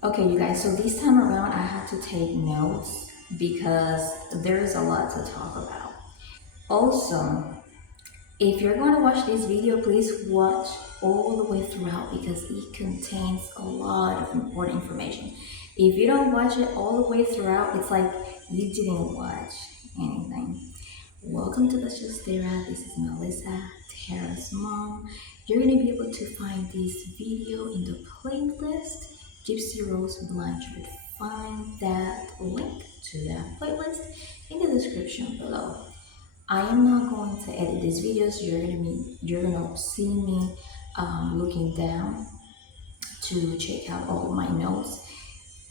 Okay, you guys, so this time around I had to take notes because there's a lot to talk about. Also, if you're going to watch this video, please watch all the way throughout because it contains a lot of important information. If you don't watch it all the way throughout, it's like you didn't watch anything. Welcome to the show, Tara. This is Melissa, Tara's mom. You're going to be able to find this video in the playlist, Gypsy Rose Blanchard. Find that link to that playlist in the description below. I am not going to edit this video, so you're gonna see me looking down to check out all of my notes.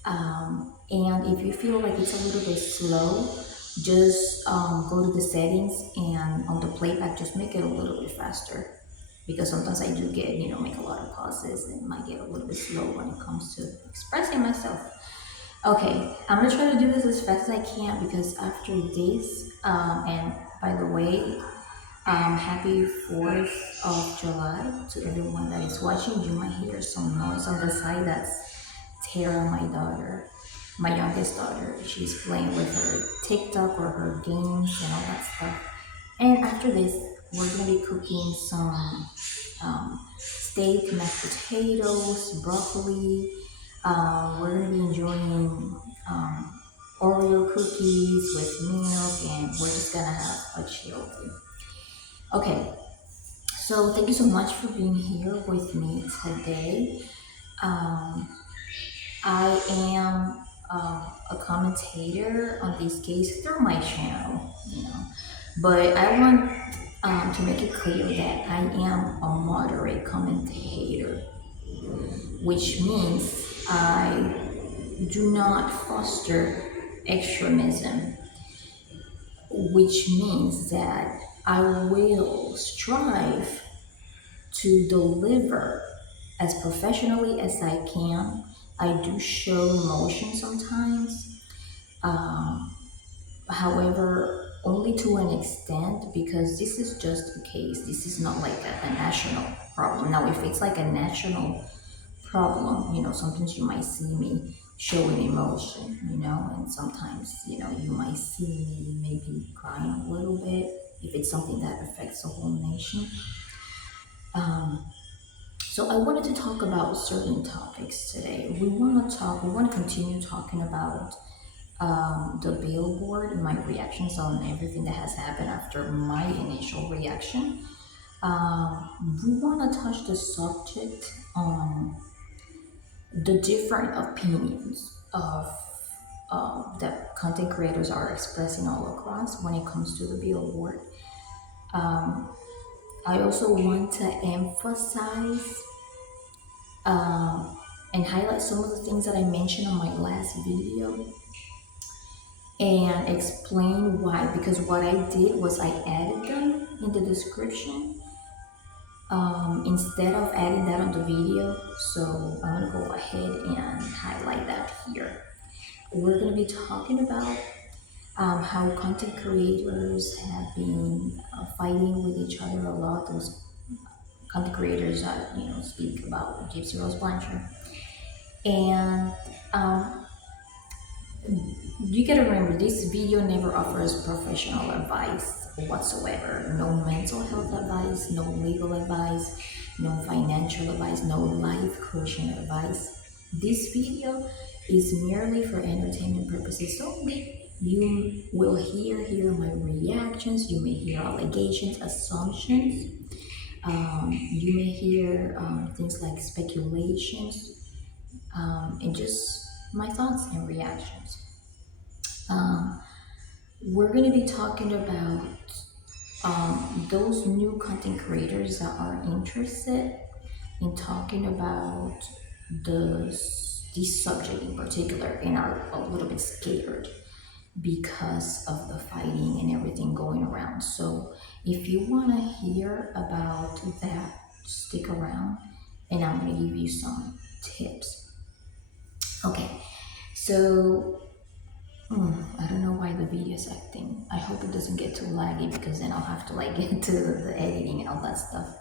And if you feel like it's a little bit slow, just go to the settings and on the playback, just make it a little bit faster. Because sometimes I do get, make a lot of pauses and it might get a little bit slow when it comes to expressing myself. Okay, I'm gonna try to do this as fast as I can because after this, and by the way, happy 4th of July to everyone that is watching. You might hear some noise on the side. That's Tara, my daughter, my youngest daughter. She's playing with her TikTok or her games and all that stuff. And after this, we're gonna be cooking some steak, mashed potatoes, broccoli. We're gonna be enjoying Oreo cookies with milk, and we're just gonna have a chill day. Okay, so thank you so much for being here with me today. I am a commentator on this case through my channel, but I want to make it clear that I am a moderate commentator, which means I do not foster extremism, which means that I will strive to deliver as professionally as I can. I do show emotion sometimes, however, only to an extent because this is just a case. This is not like a national problem. Now, if it's like a national problem, sometimes you might see me showing emotion, and sometimes, you might see me maybe crying a little bit if it's something that affects the whole nation. So I wanted to talk about certain topics today. We want to continue talking about the Billboard, my reactions on everything that has happened after my initial reaction. We want to touch the subject on the different opinions of that content creators are expressing all across when it comes to the Billboard. I also want to emphasize and highlight some of the things that I mentioned on my last video and explain why, because what I did was I added them in the description instead of adding that on the video. So I'm gonna go ahead and highlight that here. We're gonna be talking about how content creators have been fighting with each other a lot. Those content creators that speak about Gypsy Rose Blanchard, and you gotta remember this video never offers professional advice whatsoever. No mental health advice, no legal advice, no financial advice, no life coaching advice. This video is merely for entertainment purposes only. You will hear my reactions. You may hear allegations, assumptions. You may hear things like speculations, and just my thoughts and reactions. We're going to be talking about those new content creators that are interested in talking about this subject in particular and are a little bit scared because of the fighting and everything going around. So if you want to hear about that, stick around and I'm going to give you some tips. Okay, so I don't know why the video is acting. I hope it doesn't get too laggy because then I'll have to get to the editing and all that stuff.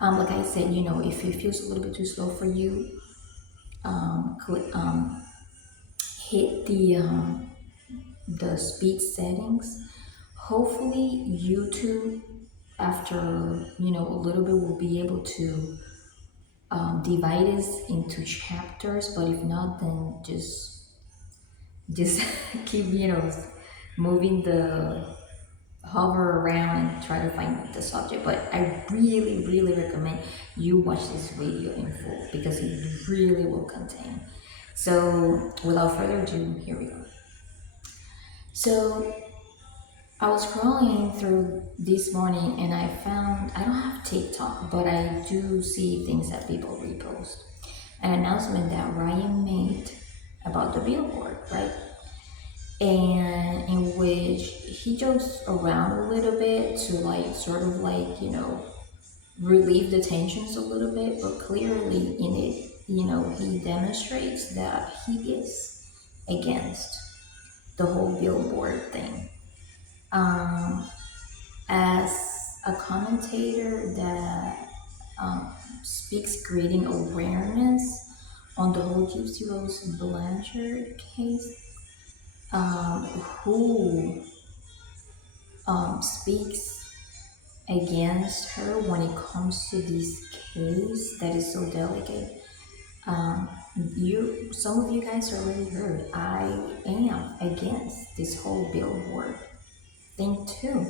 Like I said, if it feels a little bit too slow for you, hit the speed settings. Hopefully YouTube, after a little bit, will be able to divide this into chapters. But if not, then just keep moving the hover around and try to find the subject. But I really, really recommend you watch this video in full because it really will contain. So without further ado, here we go. So I was scrolling through this morning and I found, I don't have TikTok, but I do see things that people repost. An announcement that Ryan made about the Billboard, right? And in which he jokes around a little bit to sort of relieve the tensions a little bit, but clearly in it, he demonstrates that he is against the whole Billboard thing. As a commentator that speaks creating awareness on the whole Gypsy Rose Blanchard case, who speaks against her when it comes to this case that is so delicate. Some of you guys already heard, I am against this whole Billboard thing too.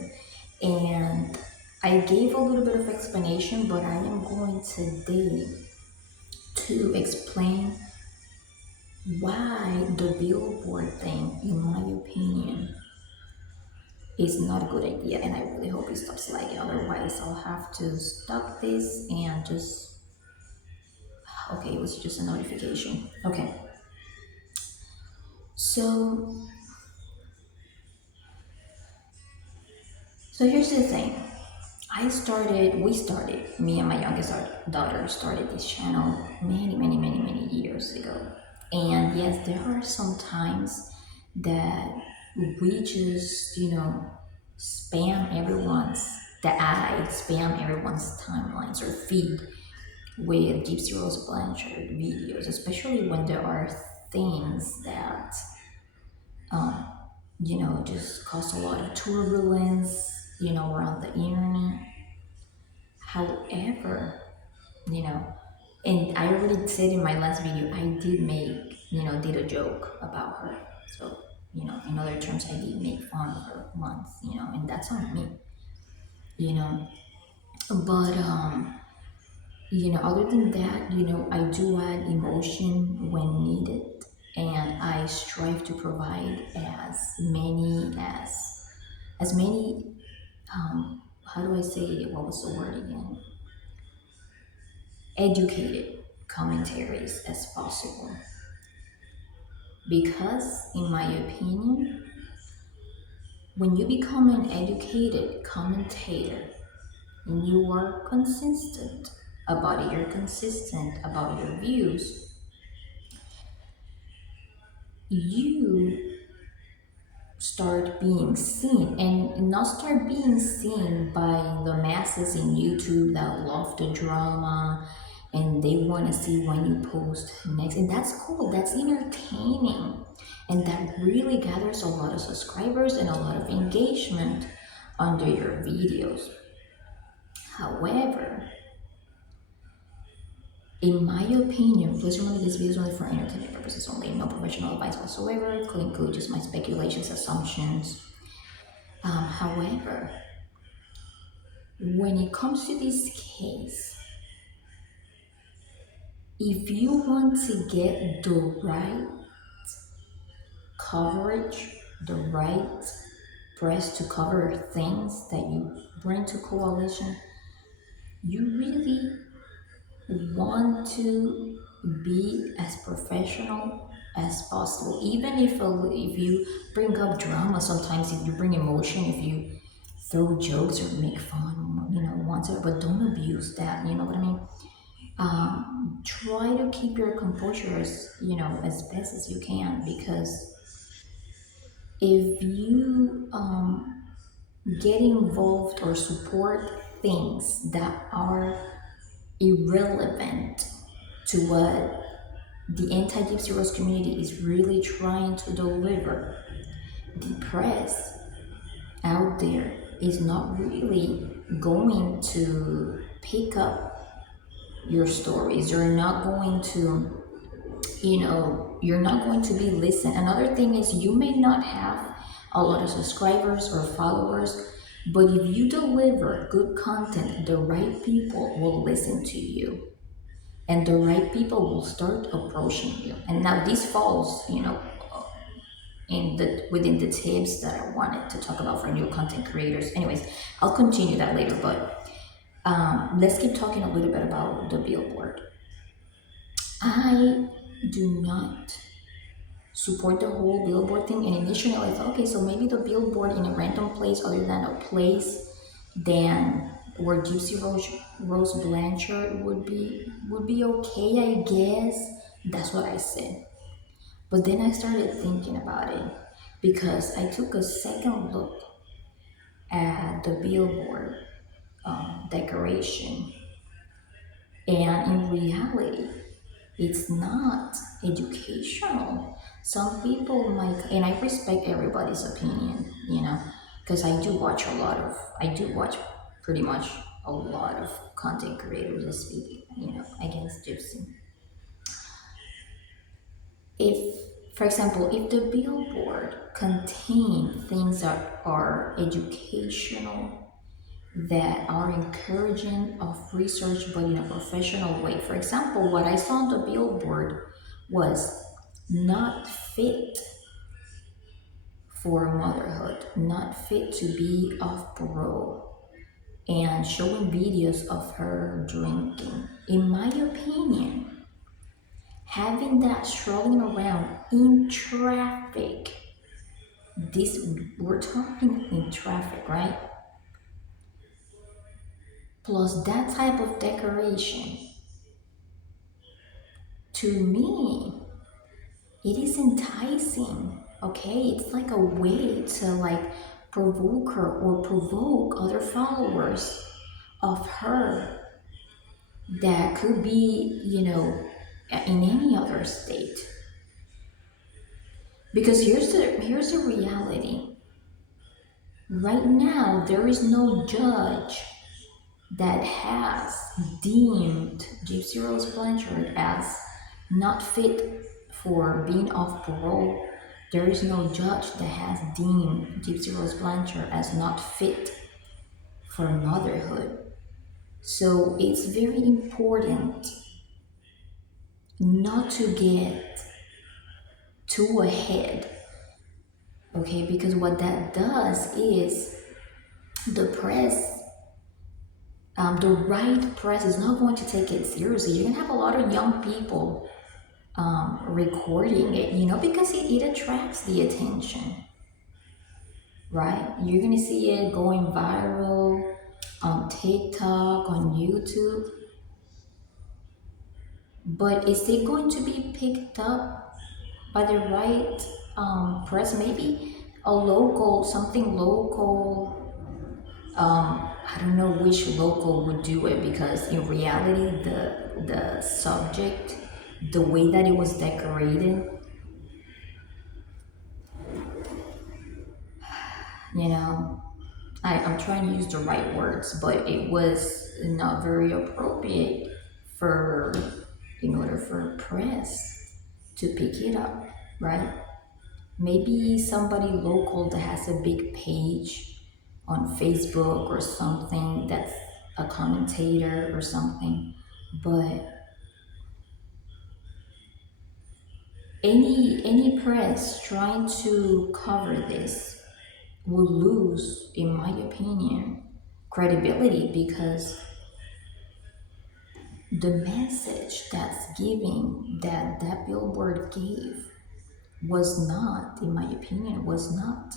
And I gave a little bit of explanation, but I am going today to explain why the Billboard thing, in my opinion, is not a good idea, and I really hope it stops lagging. Otherwise, I'll have to stop this and just. Okay, it was just a notification. Okay. So here's the thing. Me and my youngest daughter started this channel many, many, many, many years ago. And yes, there are some times that we just, spam everyone's timelines or feed with Gypsy Rose Blanchard videos, especially when there are things that, just cause a lot of turbulence, around the internet. However, and I already said in my last video, I did a joke about her. So, in other terms, I did make fun of her once, and that's on me, But, other than that, I do add emotion when needed, and I strive to provide as many, how do I say it? What was the word again? Educated commentaries as possible. Because, in my opinion, when you become an educated commentator and you are consistent about it, you're consistent about your views, you start being seen, and not start being seen by the masses in YouTube that love the drama and they want to see when you post next. And that's cool, that's entertaining, and that really gathers a lot of subscribers and a lot of engagement under your videos. However, in my opinion, please remember this video is only for entertainment purposes only, no professional advice whatsoever, could include just my speculations, assumptions. However, when it comes to this case, if you want to get the right coverage, the right press to cover things that you bring to coalition, you really want to be as professional as possible. Even if you bring up drama, sometimes if you bring emotion, if you throw jokes or make fun, but don't abuse that. You know what I mean? Try to keep your composure as best as you can, because if you get involved or support things that are irrelevant to what the anti-Gypsy Rose community is really trying to deliver. The press out there is not really going to pick up your stories. You're not going to, you're not going to be listened. Another thing is, you may not have a lot of subscribers or followers, but if you deliver good content, the right people will listen to you, and the right people will start approaching you. And now this falls, within the tips that I wanted to talk about for new content creators. Anyways, I'll continue that later, but let's keep talking a little bit about the Billboard. I do not support the whole Billboard thing, and initially I thought, okay, so maybe the Billboard in a random place other than a place than where Gypsy Rose Blanchard would be okay, I guess. That's what I said. But then I started thinking about it, because I took a second look at the Billboard decoration, and in reality, it's not educational. Some people might, and I respect everybody's opinion, because I do watch pretty much a lot of content creators that speak, against Gypsy. If, for example, if the Billboard contain things that are educational, that are encouraging of research but in a professional way. For example, what I saw on the Billboard was not fit for motherhood, not fit to be off parole, and showing videos of her drinking. In my opinion, having that strolling around in traffic, we're talking in traffic, right? Plus that type of decoration, to me, it is enticing. Okay, it's like a way to provoke her or provoke other followers of her that could be, in any other state. Because here's the reality. Right now, there is no judge that has deemed Gypsy Rose Blanchard as not fit for being off parole. There is no judge that has deemed Gypsy Rose Blanchard as not fit for motherhood. So it's very important not to get too ahead, okay? Because what that does is the press, the right press is not going to take it seriously. You're gonna have a lot of young people recording it, because it attracts the attention, right? You're gonna see it going viral on TikTok, on YouTube. But is it going to be picked up by the right press? Maybe something local. I don't know which local would do it, because in reality, the subject, the way that it was decorated, I'm trying to use the right words, but it was not very appropriate for, in order for press to pick it up, right? Maybe somebody local that has a big page on Facebook or something, that's a commentator or something, but any press trying to cover this will lose, in my opinion, credibility, because the message that Billboard gave was not, in my opinion, was not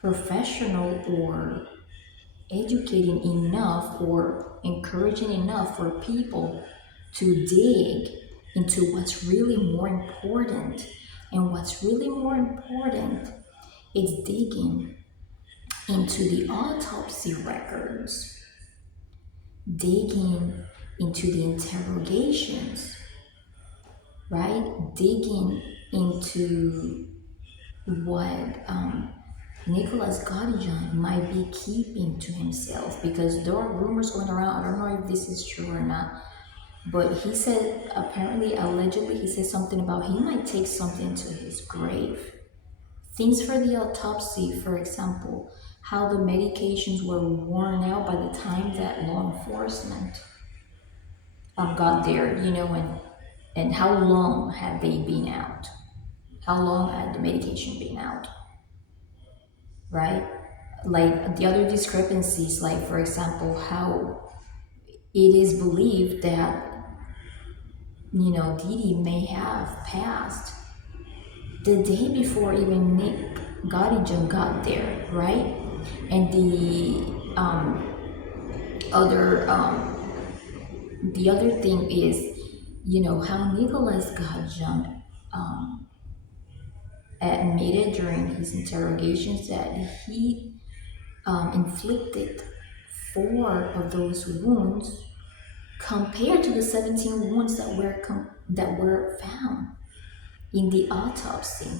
professional or educating enough or encouraging enough for people to dig into what's really more important. And what's really more important is digging into the autopsy records, digging into the interrogations, right? Digging into what Nicholas Gaudian might be keeping to himself, because there are rumors going around. I don't know if this is true or not, but he said, apparently, allegedly, he said something about he might take something to his grave. Things for the autopsy, for example, how the medications were worn out by the time that law enforcement got there, and how long had they been out? How long had the medication been out, right? Like the other discrepancies, like for example, how it is believed that, Didi may have passed the day before even Nick Godijan got there, right? And other the other thing is, how Nicholas Godijan admitted during his interrogations that he inflicted 4 of those wounds compared to the 17 wounds that were found in the autopsy.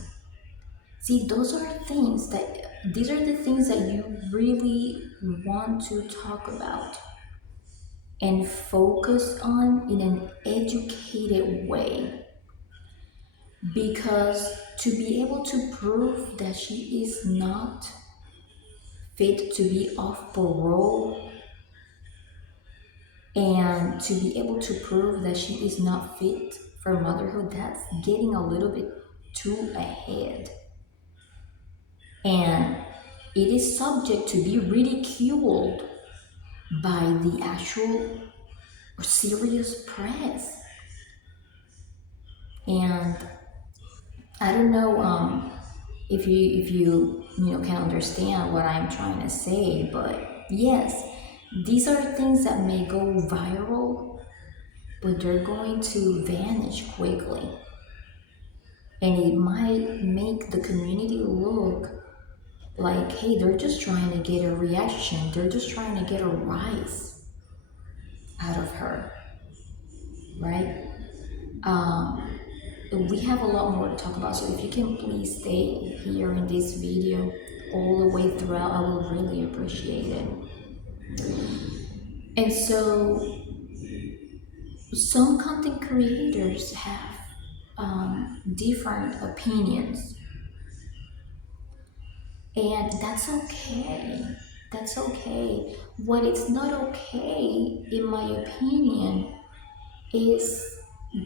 See, these are the things that you really want to talk about and focus on in an educated way. Because to be able to prove that she is not fit to be off parole, and to be able to prove that she is not fit for motherhood, that's getting a little bit too ahead. And it is subject to be ridiculed by the actual serious press. And I don't know if you can understand what I'm trying to say, but yes, these are things that may go viral, but they're going to vanish quickly. And it might make the community look like, hey, they're just trying to get a reaction, they're just trying to get a rise out of her, right? We have a lot more to talk about, so if you can please stay here in this video all the way throughout, I will really appreciate it. And so some content creators have different opinions, and that's okay. That's okay. What is not okay, in my opinion, is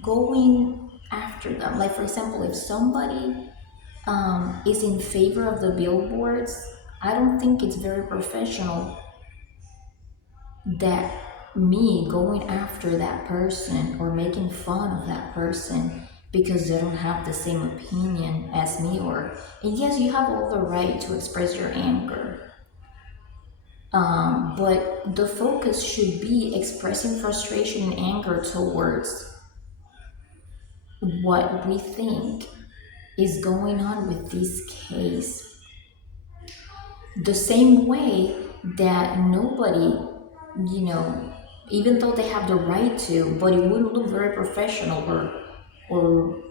going after them. Like, for example, if somebody is in favor of the billboards, I don't think it's very professional that me going after that person or making fun of that person because they don't have the same opinion as me. And yes, you have all the right to express your anger, but the focus should be expressing frustration and anger towards what we think is going on with this case. The same way that nobody, even though they have the right to, but it wouldn't look very professional, or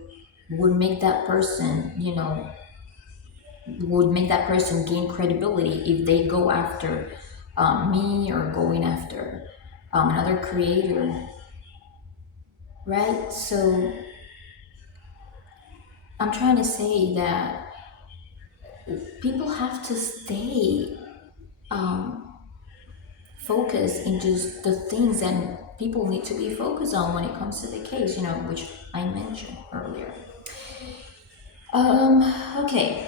would make that person, would make that person gain credibility if they go after me, or going after another creator, right? So I'm trying to say that people have to stay focused in just the things that people need to be focused on when it comes to the case, which I mentioned earlier. Okay.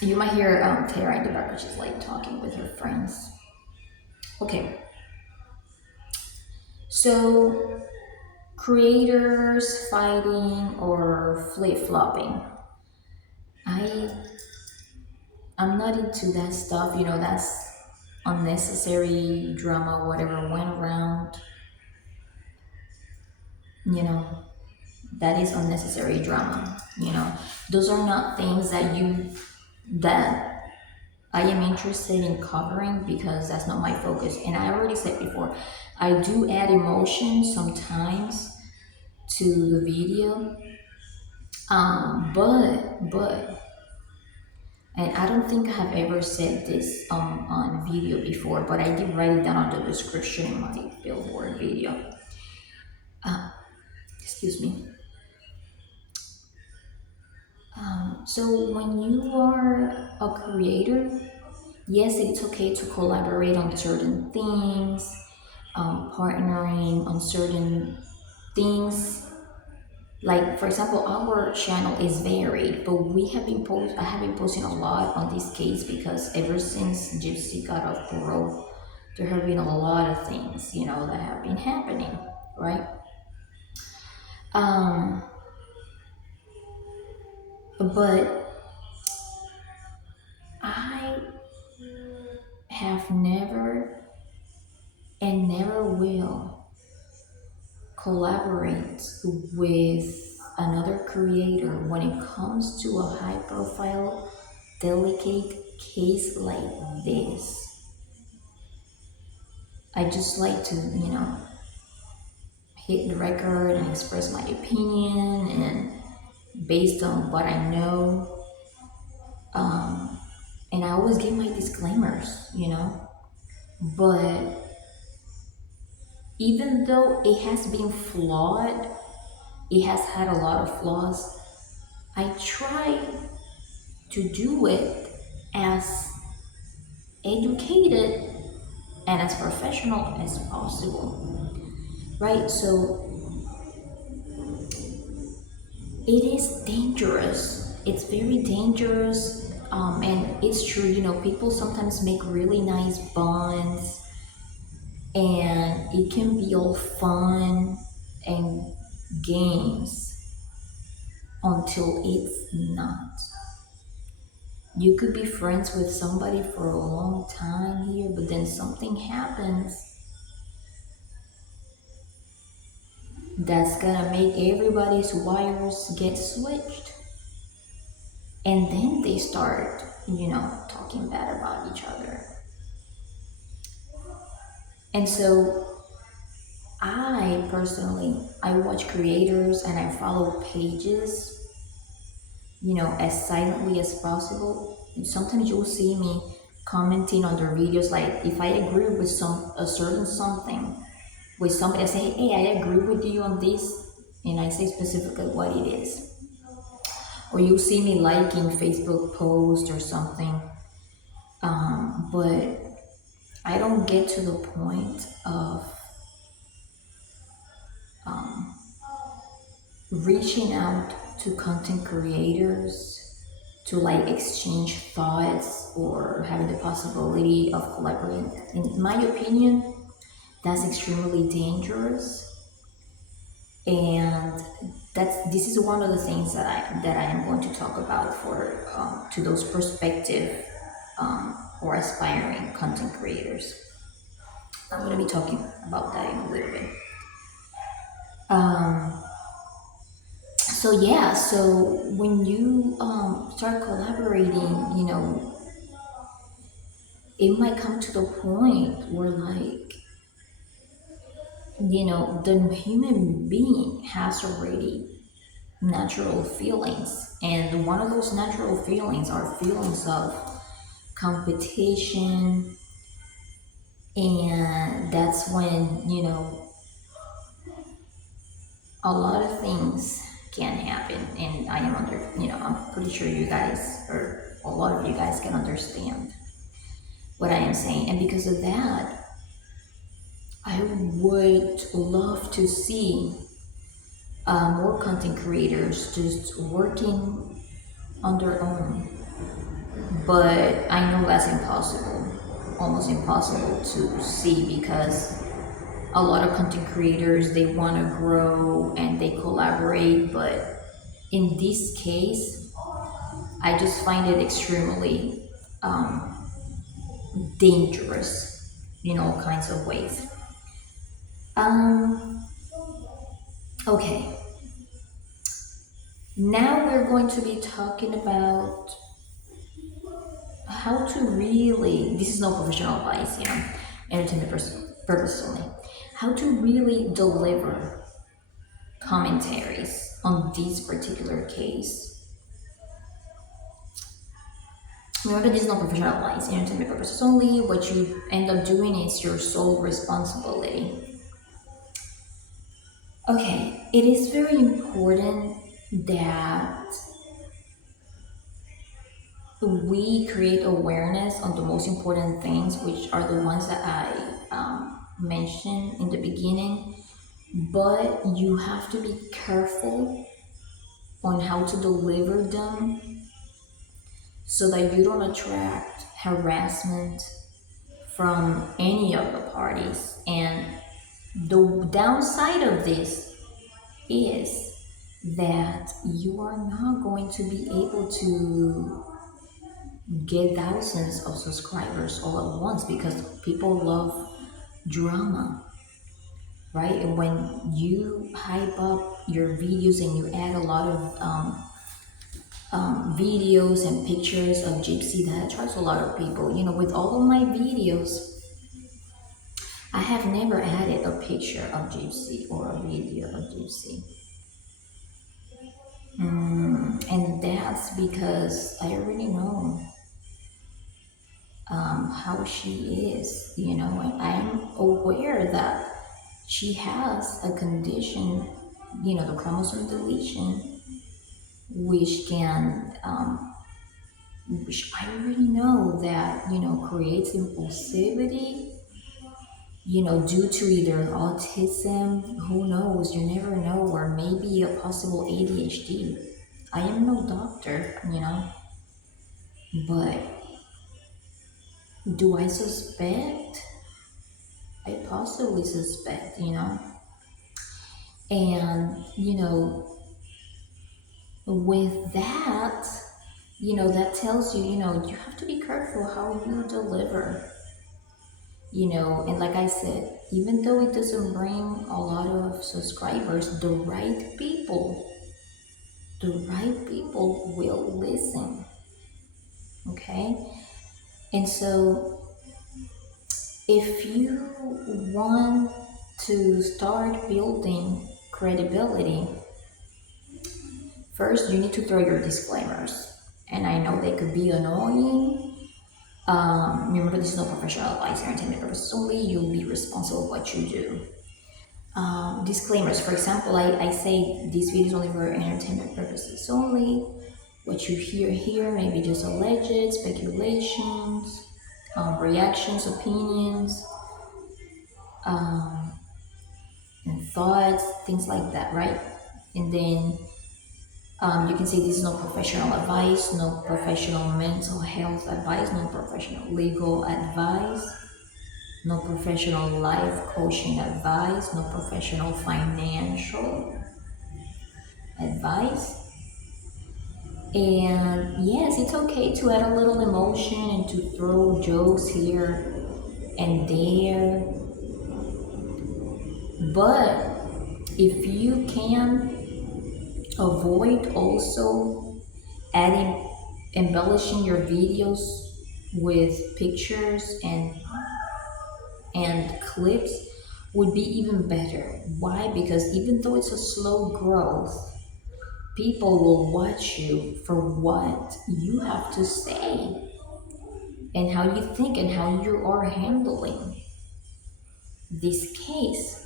You might hear Tara in the background. She's like talking with her friends. Okay. So, creators fighting or flip-flopping. I'm not into that stuff, that's unnecessary drama, whatever went around, that is unnecessary drama, those are not things that I am interested in covering, because that's not my focus. And I already said before, I do add emotion sometimes, to the video. But and I don't think I have ever said this on video before, but I did write it down on the description in my Billboard video. Excuse me. So when you are a creator, yes, it's okay to collaborate on certain things, partnering on certain things. Like for example, our channel is varied, but I have been posting a lot on this case because ever since Gypsy got off parole, there have been a lot of things, that have been happening, right? Um, but I have never and never will collaborate with another creator when it comes to a high profile, delicate case like this. I just like to, hit the record and express my opinion and based on what I know. And I always give my disclaimers. But even though it has been flawed, it has had a lot of flaws, I try to do it as educated and as professional as possible, right? So it is dangerous. It's very dangerous. And it's true, people sometimes make really nice bonds and it can be all fun and games until it's not. You could be friends with somebody for a long time here, but then something happens that's gonna make everybody's wires get switched. And then they start, talking bad about each other. And so I watch creators and I follow pages, as silently as possible. And sometimes you'll see me commenting on their videos, like if I agree with a certain something with somebody, I say, hey, I agree with you on this, and I say specifically what it is. Or you'll see me liking Facebook posts or something, but I don't get to the point of reaching out to content creators to like exchange thoughts or having the possibility of collaborating. In my opinion, that's extremely dangerous. And this is one of the things that I am going to talk about for to those prospective or aspiring content creators. I'm going to be talking about that in a little bit. So when you start collaborating, it might come to the point where like, the human being has already natural feelings, and one of those natural feelings are feelings of competition, and that's when a lot of things can happen. And I'm pretty sure you guys, or a lot of you guys, can understand what I am saying. And because of that, I would love to see more content creators just working on their own. But I know that's impossible, almost impossible to see, because a lot of content creators, they want to grow and they collaborate. But in this case, I just find it extremely dangerous in all kinds of ways. Okay. Now we're going to be talking about how to really, this is no professional advice, entertainment purpose only, how to really deliver commentaries on this particular case. Remember, this is not professional advice, entertainment purposes only. What you end up doing is your sole responsibility. Okay, it is very important that we create awareness on the most important things, which are the ones that I mentioned in the beginning. But you have to be careful on how to deliver them so that you don't attract harassment from any of the parties. And the downside of this is that you are not going to be able to get thousands of subscribers all at once, because people love drama, right? And when you hype up your videos and you add a lot of videos and pictures of Gypsy, that attracts a lot of people. You know, with all of my videos, I have never added a picture of Gypsy or a video of Gypsy. And that's because I already know how she is, you know, and I'm aware that she has a condition, you know, the chromosome deletion, which can, which I already know that, you know, creates impulsivity, you know, due to either autism, who knows, you never know, or maybe a possible ADHD. I am no doctor, you know, but do I suspect? I possibly suspect, you know. And, you know, with that, you know, that tells you, you know, you have to be careful how you deliver, you know. And like I said, even though it doesn't bring a lot of subscribers, the right people will listen, okay? And so if you want to start building credibility, first you need to throw your disclaimers. And I know they could be annoying. Remember, this is no professional advice, entertainment purposes only. You'll be responsible for what you do. Disclaimers, for example, I say this video is only for entertainment purposes only. What you hear here may be just alleged speculations, reactions, opinions, and thoughts, things like that, right? And then you can say this is no professional advice, no professional mental health advice, no professional legal advice, no professional life coaching advice, no professional financial advice. And yes, it's okay to add a little emotion and to throw jokes here and there. But if you can avoid also embellishing your videos with pictures and clips, would be even better. Why? Because even though it's a slow growth, people will watch you for what you have to say and how you think and how you are handling this case.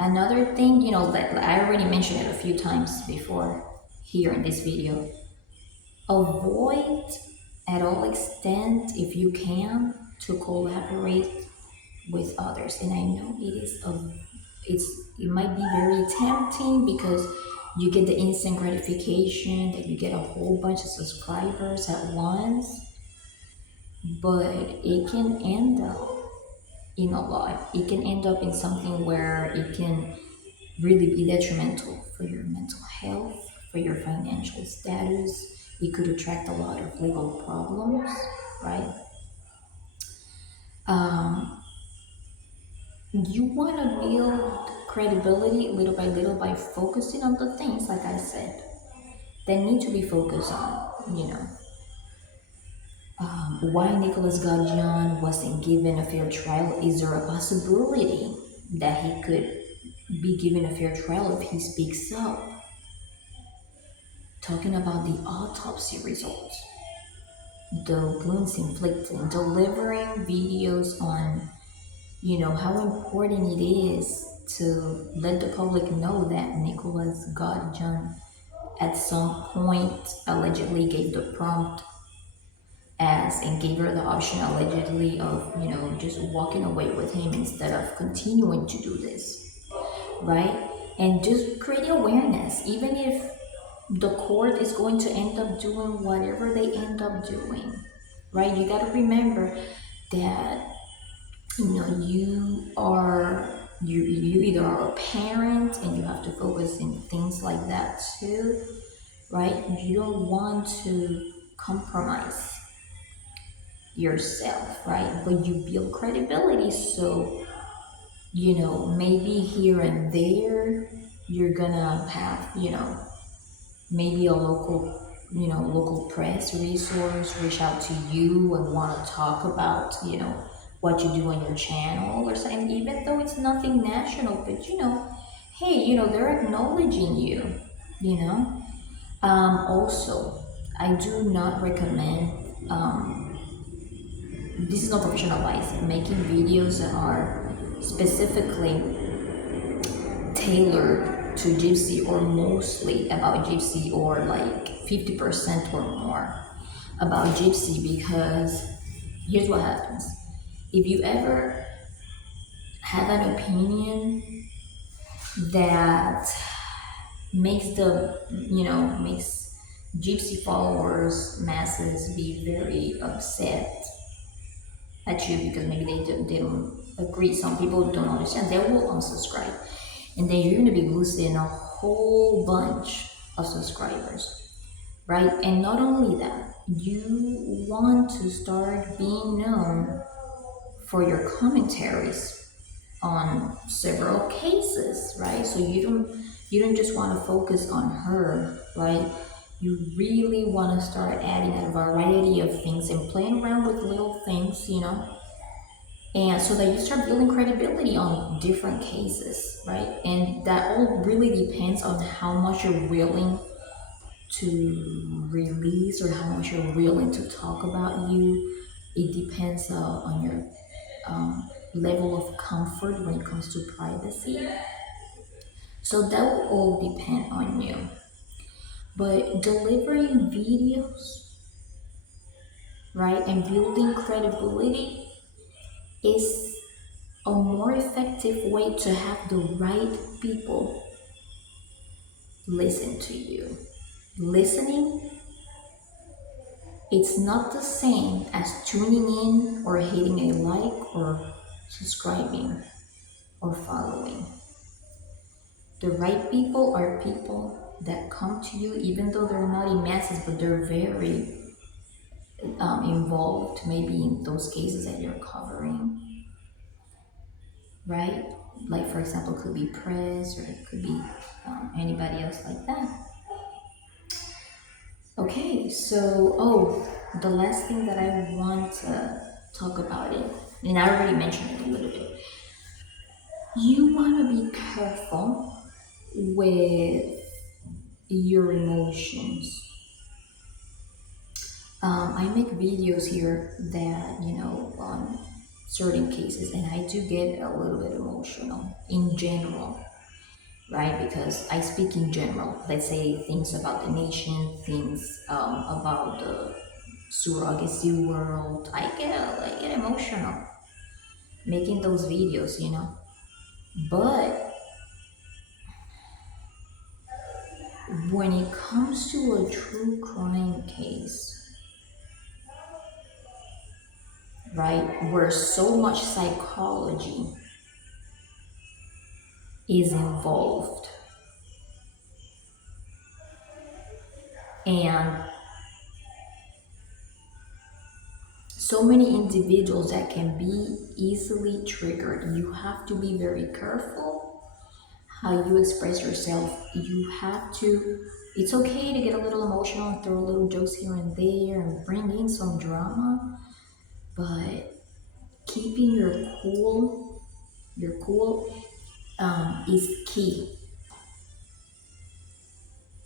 Another thing, you know, that I already mentioned it a few times before here in this video, avoid at all extent, if you can, to collaborate with others. And I know it might be very tempting because you get the instant gratification that you get a whole bunch of subscribers at once, but it can end up in a lot. It can end up in something where it can really be detrimental for your mental health, for your financial status. It could attract a lot of legal problems, right? You want to build credibility little by focusing on the things, like I said, that need to be focused on, you know. Why Nicholas Gaudian wasn't given a fair trial? Is there a possibility that he could be given a fair trial if he speaks up, talking about the autopsy results, the wounds inflicted, delivering videos on, how important it is to let the public know that Nicholas Godjohn at some point allegedly gave the prompt as and gave her the option allegedly of, just walking away with him instead of continuing to do this, right? And just creating awareness, even if the court is going to end up doing whatever they end up doing, right? You got to remember that you either are a parent and you have to focus in things like that too, right? You don't want to compromise yourself, right? But you build credibility, so maybe here and there you're gonna have maybe a local press resource reach out to you and want to talk about what you do on your channel or something, even though it's nothing national, but hey, they're acknowledging you, you know also, I do not recommend, this is not professional advice, making videos that are specifically tailored to Gypsy or mostly about Gypsy or like 50% or more about Gypsy, because here's what happens. If you ever have an opinion that makes makes Gypsy followers, masses, be very upset at you because maybe they don't agree, some people don't understand, they will unsubscribe, and then you're going to be losing a whole bunch of subscribers, right? And not only that, you want to start being known for your commentaries on several cases, right? So you don't just want to focus on her, right? You really want to start adding a variety of things and playing around with little things, and so that you start building credibility on different cases, right? And that all really depends on how much you're willing to release or how much you're willing to talk about you. It depends on your level of comfort when it comes to privacy. So that will all depend on you. But delivering videos, right, and building credibility is a more effective way to have the right people listen to you. Listening, it's not the same as tuning in or hitting a like or subscribing or following. The right people are people that come to you even though they're not in masses, but they're very involved maybe in those cases that you're covering, right? Like, for example, it could be press or it could be anybody else like that. Okay, so the last thing that I want to talk about it, and I already mentioned it a little bit, you want to be careful with your emotions. I make videos here that, on certain cases, and I do get a little bit emotional in general, right? Because I speak in general, let's say things about the nation, things about the surrogacy world. I get emotional making those videos, But when it comes to a true crime case, right, where so much psychology is involved, and so many individuals that can be easily triggered, you have to be very careful how you express yourself. You have to, it's okay to get a little emotional and throw little jokes here and there and bring in some drama, but keeping your cool, is key.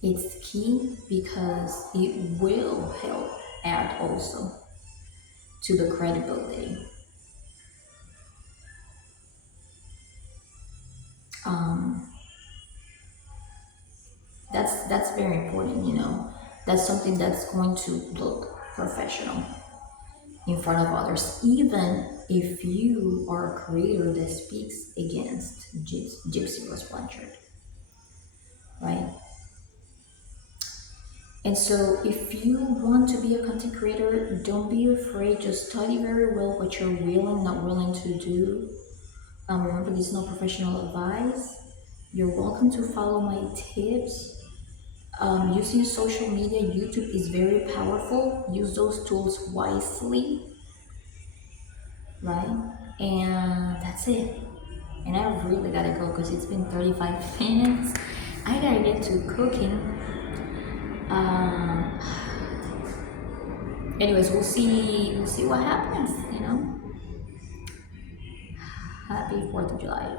It's key because it will help add also to the credibility. Um, that's very important, you know. That's something that's going to look professional in front of others, even if you are a creator that speaks against Gypsy Rose Blanchard, right? And so, if you want to be a content creator, don't be afraid. Just study very well what you're willing, not willing to do. Remember, this is no professional advice. You're welcome to follow my tips. Using social media, YouTube is very powerful. Use those tools wisely, right? And that's it. And I really gotta go because it's been 35 minutes. I gotta get to cooking. Um, anyways, we'll see. We'll see what happens. You know. Happy 4th of July.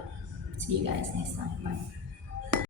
See you guys next time. Bye.